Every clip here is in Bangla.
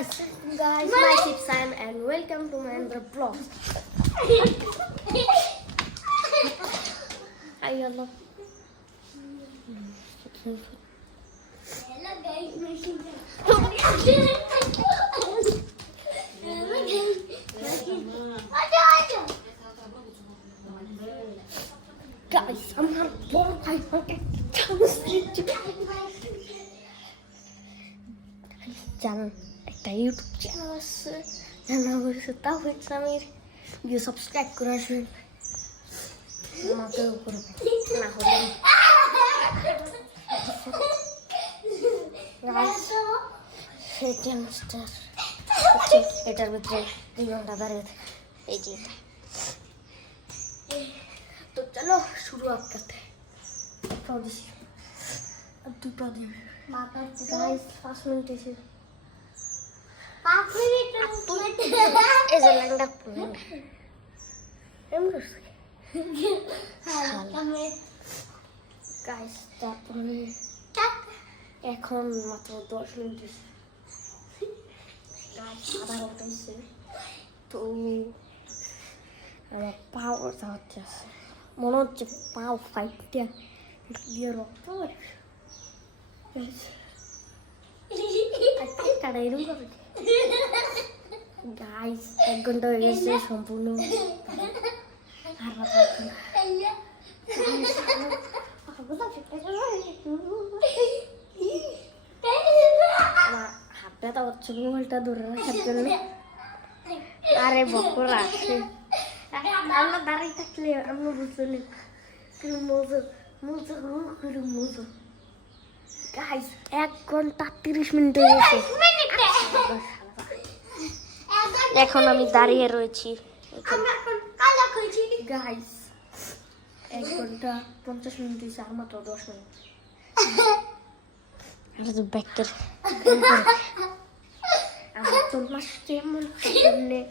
Assalamualaikum guys, my name is Sam and welcome to my another vlog. Hi Allah. Hello guys, Guys, আমার বড় ভাই আমাকে চান্স দিচ্ছে। জানেন একটা ইউটিউব চ্যানেল আছে, যার নাম হচ্ছে তাওহিদ সামির। গিয়ে সাবস্ক্রাইব করে আসবেন। আমাকেও করবেন না হলে সেই চ্যানেলটা এটার ভিতরে 2 ঘন্টা দাঁড়িয়ে থাকে। এই যে এটা। तो चलो शुरुआत करते हैं। अब 2 दिन गाइस 5 मिनट से 5 मिनट ऐसे लंगड़ा पुरंग गाइस তারপরে এখন মাত্র 10 মিনিট গাইস আধা ঘন্টা হয়েছে। তো আমার পাও ব্যথা হচ্ছে, মনে হচ্ছে পাও ফাইটটা দিয়ে রক্ত এরকম করে গাইস 1 ঘন্টা হয়ে গেছে সম্পূর্ণ। আর ব্যথা হচ্ছে না। আমার হাত ব্যথা হচ্ছে মোবাইলটা ধরে রাখার জন্য। আরে বকরা আমরা দাঁড়িয়ে থাকলে আমরা বুঝলে গাইস 1 ঘন্টা 30 মিনিট হয়ে গেছে। এখন আমি দাঁড়িয়ে রয়েছি গাইস 1 ঘন্টা 50 মিনিট হয়েছে, আর মাত্র 10 মিনিট। ব্যাগের আমার তোর মাস এমন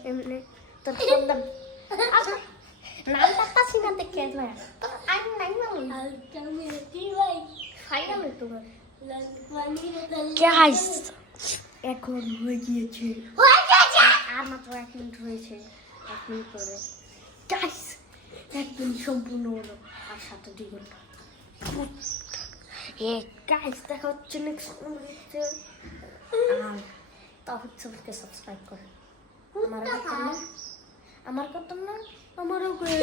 এমনি তোর নাম পাচ্ছি না দেখে না তোর আইন নাই না গাইস এখন হয়ে গিয়েছে আর মাত্র 1 মিনিট হয়েছে। 1 মিনিট পরে গাইস 1 মিনিট সম্পূর্ণ হলো, আর 2 ঘন্টা। গাইস দেখা হচ্ছে নেক্সট ভিডিওতে। তাহলে সবাইকে সাবস্ক্রাইব করে আমার করতাম না আমারও করে